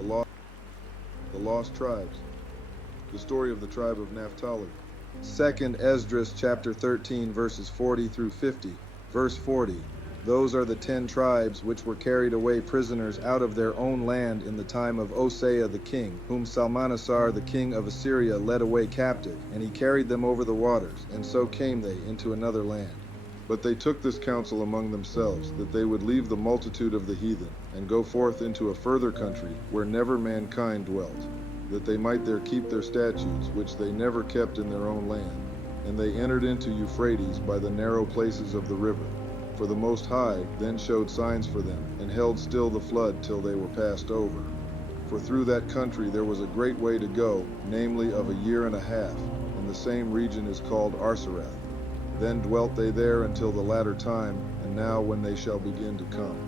The Lost, the Lost Tribes. The story of the tribe of Naphtali. 2nd Esdras chapter 13 verses 40 through 50. Verse 40. Those are the 10 tribes which were carried away prisoners out of their own land in the time of Osea the king, whom Salmanasar the king of Assyria led away captive, and he carried them over the waters, and so came they into another land. But they took this counsel among themselves, that they would leave the multitude of the heathen, and go forth into a further country, where never mankind dwelt, that they might there keep their statutes, which they never kept in their own land. And they entered into Euphrates by the narrow places of the river. For the Most High then showed signs for them, and held still the flood till they were passed over. For through that country there was a great way to go, namely of a year and a half, and the same region is called Arsareth. Then dwelt they there until the latter time, and now when they shall begin to come.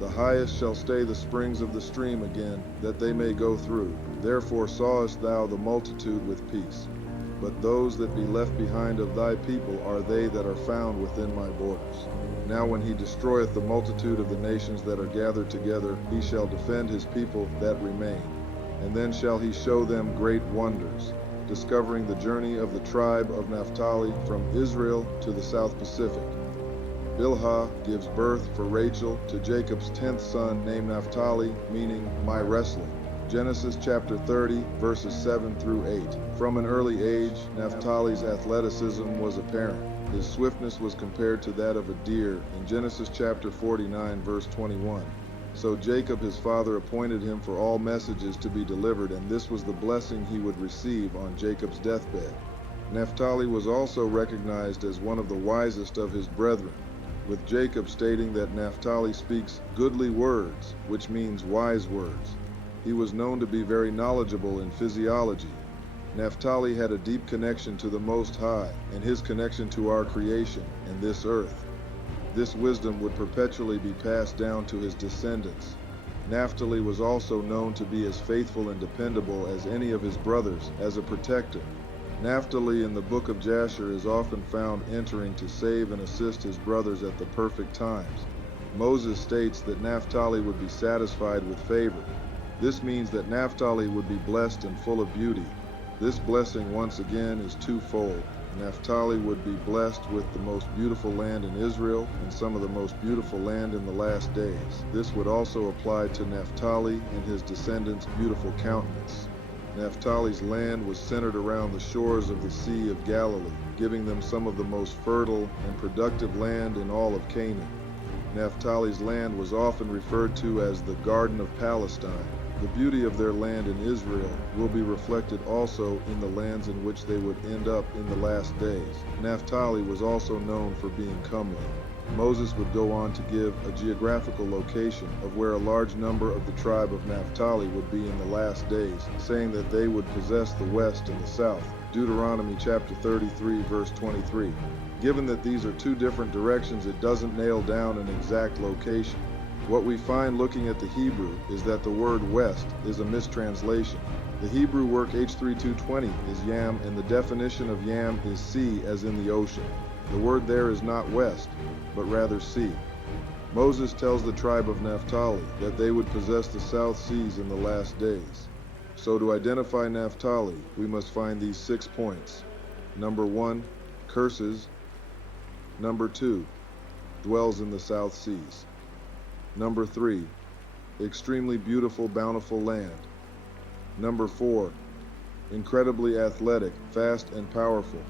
The highest shall stay the springs of the stream again, that they may go through. Therefore sawest thou the multitude with peace. But those that be left behind of thy people are they that are found within my borders. Now when he destroyeth the multitude of the nations that are gathered together, he shall defend his people that remain. And then shall he show them great wonders, discovering the journey of the tribe of Naphtali from Israel to the South Pacific. Bilhah gives birth for Rachel to Jacob's 10th son named Naphtali, meaning my wrestling. Genesis chapter 30, verses 7 through 8. From an early age, Naphtali's athleticism was apparent. His swiftness was compared to that of a deer in Genesis chapter 49, verse 21. So Jacob his father appointed him for all messages to be delivered, and this was the blessing he would receive on Jacob's deathbed. Naphtali was also recognized as one of the wisest of his brethren, with Jacob stating that Naphtali speaks goodly words, which means wise words. He was known to be very knowledgeable in physiology. Naphtali had a deep connection to the Most High, and his connection to our creation and this earth. This wisdom would perpetually be passed down to his descendants. Naphtali was also known to be as faithful and dependable as any of his brothers as a protector. Naphtali in the book of Jasher is often found entering to save and assist his brothers at the perfect times. Moses states that Naphtali would be satisfied with favor. This means that Naphtali would be blessed and full of beauty. This blessing once again is twofold. Naphtali would be blessed with the most beautiful land in Israel and some of the most beautiful land in the last days. This would also apply to Naphtali and his descendants' beautiful countenance. Naphtali's land was centered around the shores of the Sea of Galilee, giving them some of the most fertile and productive land in all of Canaan. Naphtali's land was often referred to as the Garden of Palestine. The beauty of their land in Israel will be reflected also in the lands in which they would end up in the last days. Naphtali was also known for being comely. Moses would go on to give a geographical location of where a large number of the tribe of Naphtali would be in the last days, saying that they would possess the west and the south. Deuteronomy chapter 33, verse 23. Given that these are two different directions, it doesn't nail down an exact location. What we find looking at the Hebrew is that the word west is a mistranslation. The Hebrew work H3220 is yam, and the definition of yam is sea as in the ocean. The word there is not west, but rather sea. Moses tells the tribe of Naphtali that they would possess the South Seas in the last days. So to identify Naphtali, we must find these 6 points. Number 1, curses. Number 2, dwells in the South Seas. Number 3, extremely beautiful, bountiful land. Number 4, incredibly athletic, fast and powerful.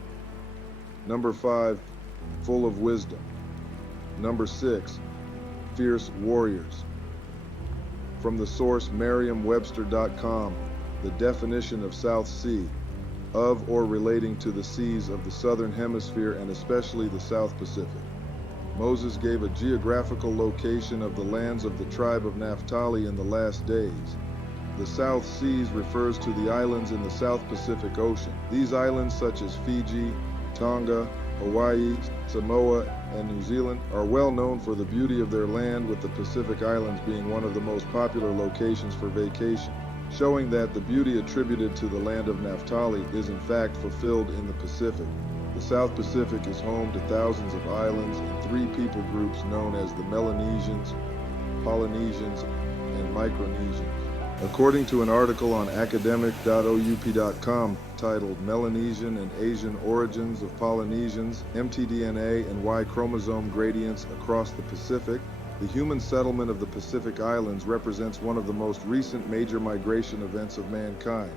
Number 5, full of wisdom. Number 6, fierce warriors. From the source Merriam-Webster.com, the definition of South Sea, of or relating to the seas of the Southern Hemisphere and especially the South Pacific. Moses gave a geographical location of the lands of the tribe of Naphtali in the last days. The South Seas refers to the islands in the South Pacific Ocean. These islands, such as Fiji, Tonga, Hawaii, Samoa, and New Zealand, are well known for the beauty of their land, with the Pacific Islands being one of the most popular locations for vacation, showing that the beauty attributed to the land of Naphtali is in fact fulfilled in the Pacific. The South Pacific is home to thousands of islands and 3 people groups known as the Melanesians, Polynesians, and Micronesians. According to an article on academic.oup.com titled Melanesian and Asian Origins of Polynesians, mtDNA and Y chromosome gradients across the Pacific, the human settlement of the Pacific Islands represents one of the most recent major migration events of mankind.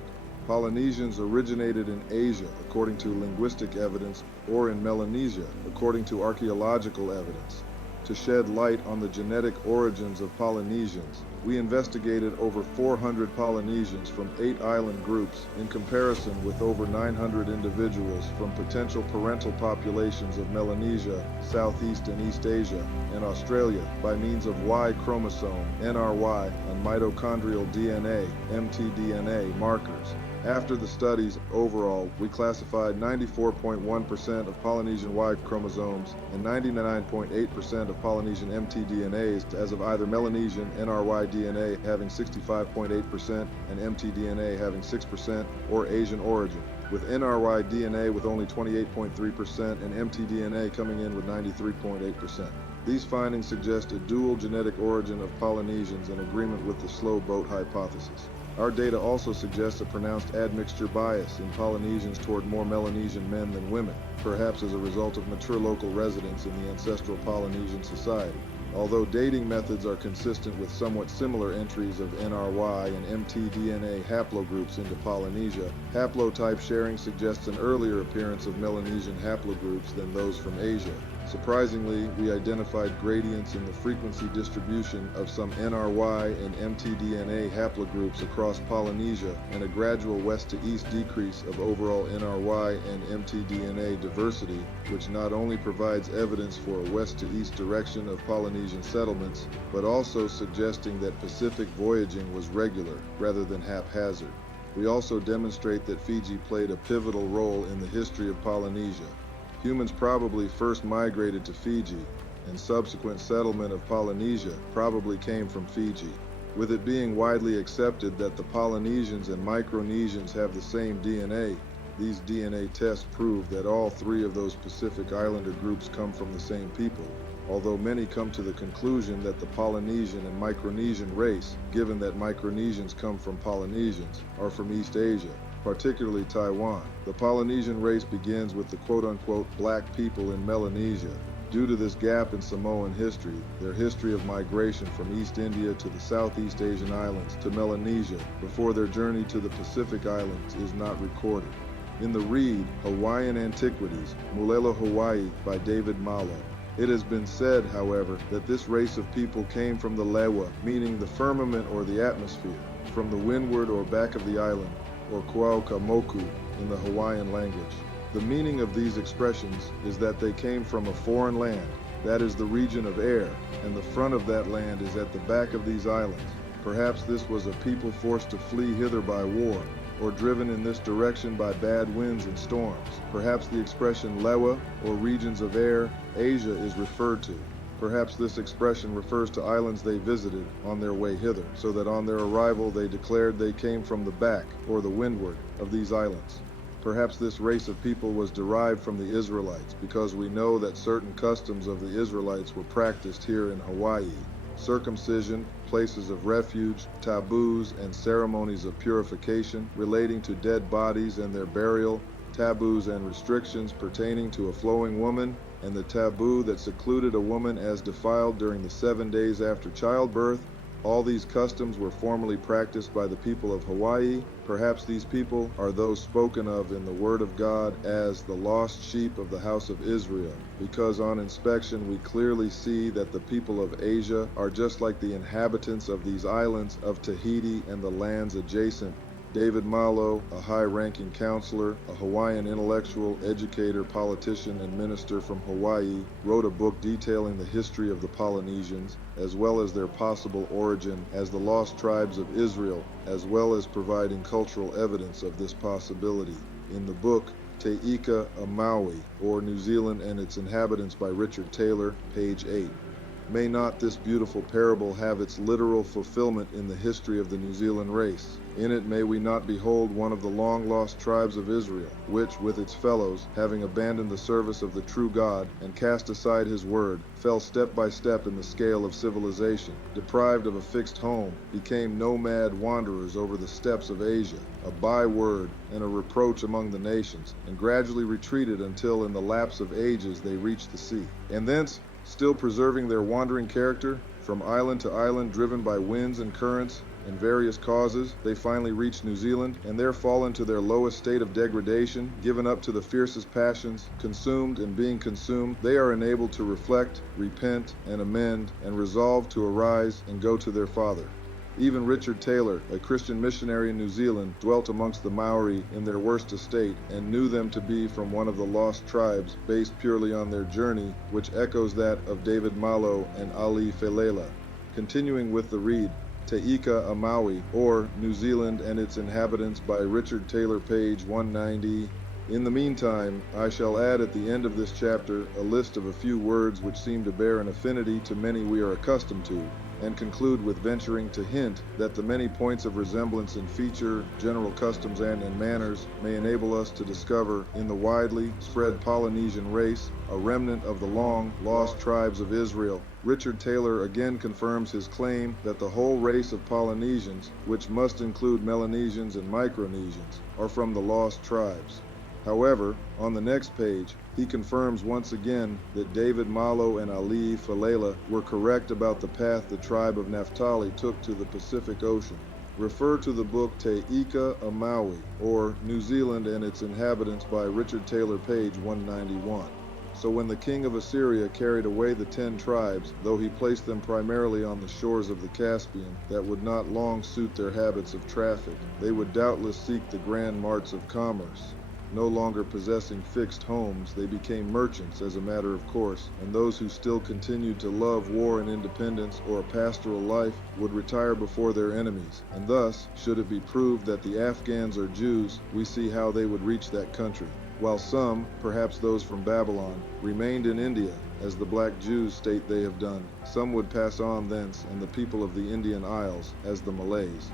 Polynesians originated in Asia, according to linguistic evidence, or in Melanesia, according to archaeological evidence. To shed light on the genetic origins of Polynesians, we investigated over 400 Polynesians from 8 island groups in comparison with over 900 individuals from potential parental populations of Melanesia, Southeast and East Asia, and Australia by means of Y chromosome, NRY, and mitochondrial DNA, mtDNA, markers. After the studies, overall, we classified 94.1% of Polynesian Y chromosomes and 99.8% of Polynesian mtDNAs as of either Melanesian NRY DNA having 65.8% and mtDNA having 6% or Asian origin, with NRY DNA with only 28.3% and mtDNA coming in with 93.8%. These findings suggest a dual genetic origin of Polynesians in agreement with the slow boat hypothesis. Our data also suggests a pronounced admixture bias in Polynesians toward more Melanesian men than women, perhaps as a result of mature local residence in the ancestral Polynesian society. Although dating methods are consistent with somewhat similar entries of NRY and mtDNA haplogroups into Polynesia, haplotype sharing suggests an earlier appearance of Melanesian haplogroups than those from Asia. Surprisingly, we identified gradients in the frequency distribution of some NRY and mtDNA haplogroups across Polynesia and a gradual west to east decrease of overall NRY and mtDNA diversity, which not only provides evidence for a west to east direction of Polynesian settlements, but also suggesting that Pacific voyaging was regular rather than haphazard. We also demonstrate that Fiji played a pivotal role in the history of Polynesia. Humans probably first migrated to Fiji, and subsequent settlement of Polynesia probably came from Fiji. With it being widely accepted that the Polynesians and Micronesians have the same DNA, these DNA tests prove that all 3 of those Pacific Islander groups come from the same people, although many come to the conclusion that the Polynesian and Micronesian race, given that Micronesians come from Polynesians, are from East Asia, particularly Taiwan. The Polynesian race begins with the quote-unquote black people in Melanesia. Due to this gap in Samoan history, their history of migration from East India to the Southeast Asian islands to Melanesia before their journey to the Pacific Islands is not recorded. In the read, Hawaiian Antiquities, Mulelo Hawaii by David Malo, it has been said, however, that this race of people came from the lewa, meaning the firmament or the atmosphere, from the windward or back of the island, or Kuaukamoku in the Hawaiian language. The meaning of these expressions is that they came from a foreign land, that is the region of air, and the front of that land is at the back of these islands. Perhaps this was a people forced to flee hither by war, or driven in this direction by bad winds and storms. Perhaps the expression lewa, or regions of air, Asia is referred to. Perhaps this expression refers to islands they visited on their way hither, so that on their arrival they declared they came from the back, or the windward, of these islands. Perhaps this race of people was derived from the Israelites, because we know that certain customs of the Israelites were practiced here in Hawaii. Circumcision, places of refuge, taboos, and ceremonies of purification relating to dead bodies and their burial, taboos and restrictions pertaining to a flowing woman, and the taboo that secluded a woman as defiled during the 7 days after childbirth. All these customs were formerly practiced by the people of Hawaii. Perhaps these people are those spoken of in the Word of God as the lost sheep of the house of Israel, because on inspection we clearly see that the people of Asia are just like the inhabitants of these islands of Tahiti and the lands adjacent. David Malo, a high-ranking counselor, a Hawaiian intellectual, educator, politician, and minister from Hawaii, wrote a book detailing the history of the Polynesians, as well as their possible origin as the lost tribes of Israel, as well as providing cultural evidence of this possibility. In the book, Te Ika a Maui, or New Zealand and its Inhabitants by Richard Taylor, page 8. May not this beautiful parable have its literal fulfillment in the history of the New Zealand race? In it may we not behold one of the long-lost tribes of Israel, which, with its fellows, having abandoned the service of the true God and cast aside his word, fell step by step in the scale of civilization, deprived of a fixed home, became nomad wanderers over the steppes of Asia, a byword and a reproach among the nations, and gradually retreated until in the lapse of ages they reached the sea. And thence, still preserving their wandering character, from island to island driven by winds and currents and various causes, they finally reach New Zealand, and there fall into their lowest state of degradation, given up to the fiercest passions, consumed and being consumed, they are enabled to reflect, repent, and amend, and resolve to arise and go to their Father. Even Richard Taylor, a Christian missionary in New Zealand, dwelt amongst the Maori in their worst estate, and knew them to be from one of the lost tribes, based purely on their journey, which echoes that of David Malo and Ali Felela. Continuing with the read, Te Ika a Maui, or New Zealand and its Inhabitants by Richard Taylor, page 190. In the meantime, I shall add at the end of this chapter a list of a few words which seem to bear an affinity to many we are accustomed to, and conclude with venturing to hint that the many points of resemblance in feature, general customs, and in manners may enable us to discover in the widely spread Polynesian race a remnant of the long lost tribes of Israel. Richard Taylor again confirms his claim that the whole race of Polynesians, which must include Melanesians and Micronesians, are from the lost tribes. However, on the next page, he confirms once again that David Malo and Ali Felela were correct about the path the tribe of Naphtali took to the Pacific Ocean. Refer to the book Te Ika a Maui, or New Zealand and its Inhabitants by Richard Taylor, page 191. So when the king of Assyria carried away the 10 tribes, though he placed them primarily on the shores of the Caspian, that would not long suit their habits of traffic, they would doubtless seek the grand marts of commerce. No longer possessing fixed homes, they became merchants as a matter of course, and those who still continued to love war and independence or a pastoral life would retire before their enemies, and thus, should it be proved that the Afghans are Jews, we see how they would reach that country, while some, perhaps those from Babylon, remained in India, as the black Jews state they have done. Some would pass on thence, and the people of the Indian Isles, as the Malays.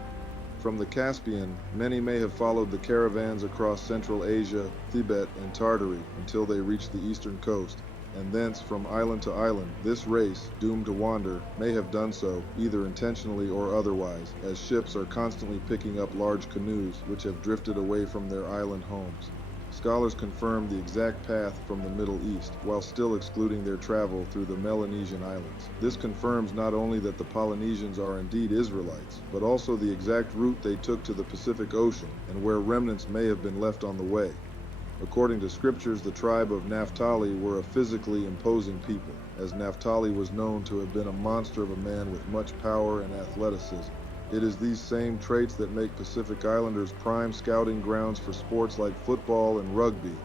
From the Caspian, many may have followed the caravans across Central Asia, Tibet, and Tartary until they reached the eastern coast, and thence from island to island, this race, doomed to wander, may have done so, either intentionally or otherwise, as ships are constantly picking up large canoes which have drifted away from their island homes. Scholars confirm the exact path from the Middle East, while still excluding their travel through the Melanesian islands. This confirms not only that the Polynesians are indeed Israelites, but also the exact route they took to the Pacific Ocean, and where remnants may have been left on the way. According to scriptures, the tribe of Naphtali were a physically imposing people, as Naphtali was known to have been a monster of a man with much power and athleticism. It is these same traits that make Pacific Islanders prime scouting grounds for sports like football and rugby.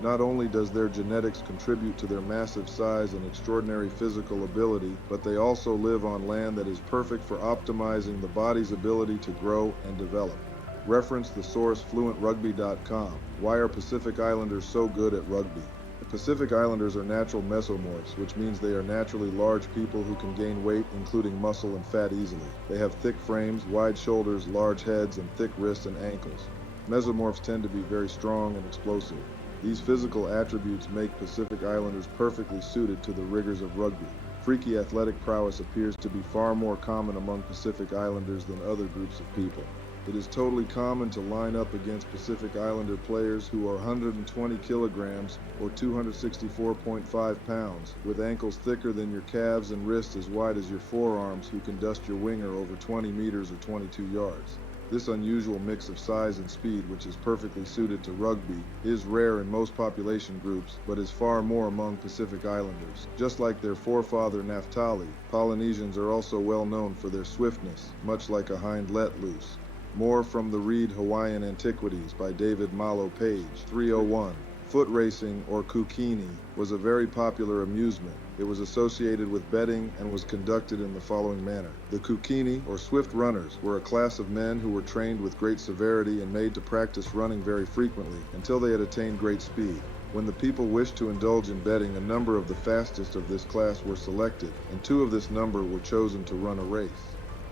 Not only does their genetics contribute to their massive size and extraordinary physical ability, but they also live on land that is perfect for optimizing the body's ability to grow and develop. Reference the source fluentrugby.com. Why are Pacific Islanders so good at rugby? Pacific Islanders are natural mesomorphs, which means they are naturally large people who can gain weight, including muscle and fat, easily. They have thick frames, wide shoulders, large heads, and thick wrists and ankles. Mesomorphs tend to be very strong and explosive. These physical attributes make Pacific Islanders perfectly suited to the rigors of rugby. Freaky athletic prowess appears to be far more common among Pacific Islanders than other groups of people. It is totally common to line up against Pacific Islander players who are 120 kilograms or 264.5 pounds, with ankles thicker than your calves and wrists as wide as your forearms, who can dust your winger over 20 meters or 22 yards. This unusual mix of size and speed, which is perfectly suited to rugby, is rare in most population groups, but is far more among Pacific Islanders. Just like their forefather Naphtali, Polynesians are also well known for their swiftness, much like a hind let loose. More from the Read Hawaiian Antiquities by David Malo, page 301. Foot racing, or kukini, was a very popular amusement. It was associated with betting and was conducted in the following manner. The kukini, or swift runners, were a class of men who were trained with great severity and made to practice running very frequently until they had attained great speed. When the people wished to indulge in betting, a number of the fastest of this class were selected, and 2 of this number were chosen to run a race.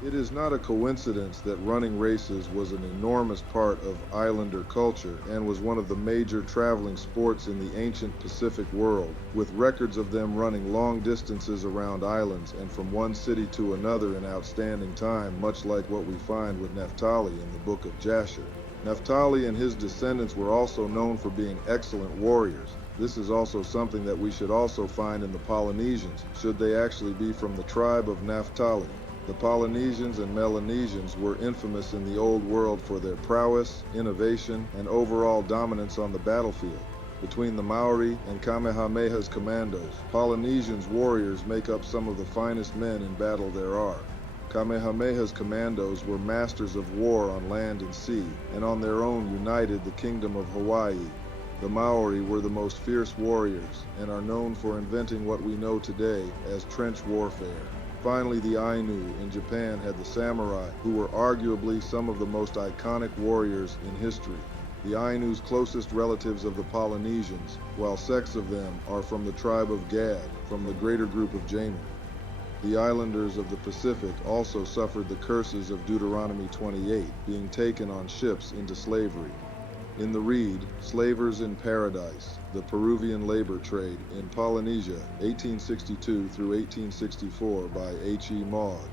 It is not a coincidence that running races was an enormous part of islander culture and was one of the major traveling sports in the ancient Pacific world, with records of them running long distances around islands and from one city to another in outstanding time, much like what we find with Naphtali in the book of Jasher. Naphtali and his descendants were also known for being excellent warriors. This is also something that we should also find in the Polynesians, should they actually be from the tribe of Naphtali. The Polynesians and Melanesians were infamous in the Old World for their prowess, innovation, and overall dominance on the battlefield. Between the Maori and Kamehameha's commandos, Polynesians warriors make up some of the finest men in battle there are. Kamehameha's commandos were masters of war on land and sea, and on their own united the kingdom of Hawaii. The Maori were the most fierce warriors, and are known for inventing what we know today as trench warfare. Finally, the Ainu in Japan had the samurai, who were arguably some of the most iconic warriors in history. The Ainu's closest relatives of the Polynesians, while 6 of them are from the tribe of Gad, from the greater group of Jamin. The islanders of the Pacific also suffered the curses of Deuteronomy 28, being taken on ships into slavery. In the reed, Slavers in Paradise, the Peruvian labor trade in Polynesia, 1862 through 1864 by H.E. Maud.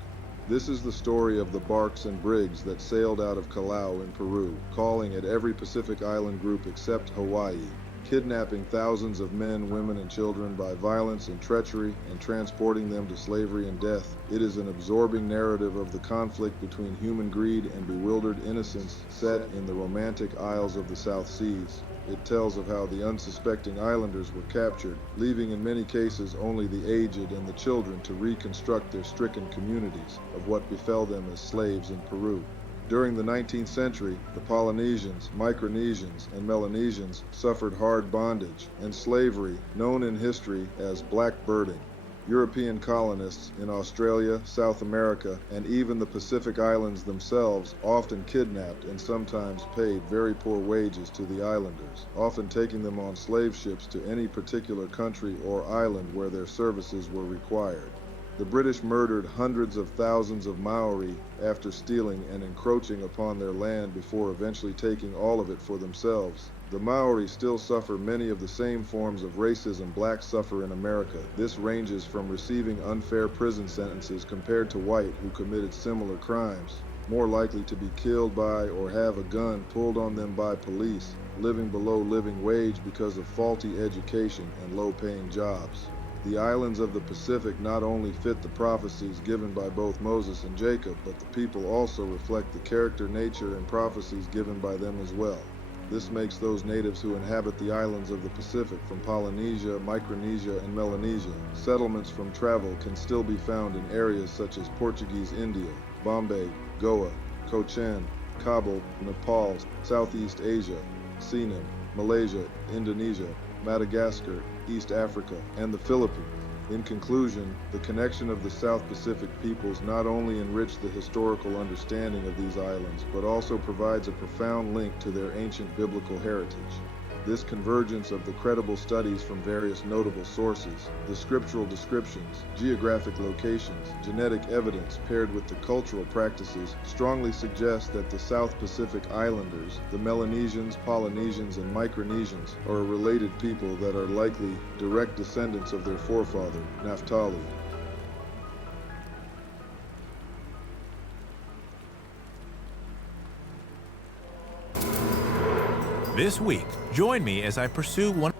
This is the story of the barks and brigs that sailed out of Callao in Peru, calling at every Pacific island group except Hawaii, kidnapping thousands of men, women, and children by violence and treachery, and transporting them to slavery and death. It is an absorbing narrative of the conflict between human greed and bewildered innocence set in the romantic isles of the South Seas. It tells of how the unsuspecting islanders were captured, leaving in many cases only the aged and the children to reconstruct their stricken communities of what befell them as slaves in Peru. During the 19th century, the Polynesians, Micronesians, and Melanesians suffered hard bondage and slavery, known in history as blackbirding. European colonists in Australia, South America, and even the Pacific Islands themselves often kidnapped and sometimes paid very poor wages to the islanders, often taking them on slave ships to any particular country or island where their services were required. The British murdered hundreds of thousands of Maori after stealing and encroaching upon their land before eventually taking all of it for themselves. The Maori still suffer many of the same forms of racism blacks suffer in America. This ranges from receiving unfair prison sentences compared to white who committed similar crimes, more likely to be killed by or have a gun pulled on them by police, living below living wage because of faulty education and low-paying jobs. The islands of the Pacific not only fit the prophecies given by both Moses and Jacob, but the people also reflect the character, nature, and prophecies given by them as well. This makes those natives who inhabit the islands of the Pacific from Polynesia, Micronesia, and Melanesia. Settlements from travel can still be found in areas such as Portuguese India, Bombay, Goa, Cochin, Kabul, Nepal, Southeast Asia, Sinem, Malaysia, Indonesia, Madagascar, East Africa, and the Philippines. In conclusion, the connection of the South Pacific peoples not only enriched the historical understanding of these islands, but also provides a profound link to their ancient biblical heritage. This convergence of the credible studies from various notable sources, the scriptural descriptions, geographic locations, genetic evidence paired with the cultural practices strongly suggests that the South Pacific Islanders, the Melanesians, Polynesians, and Micronesians, are a related people that are likely direct descendants of their forefather, Naphtali. This week, join me as I pursue one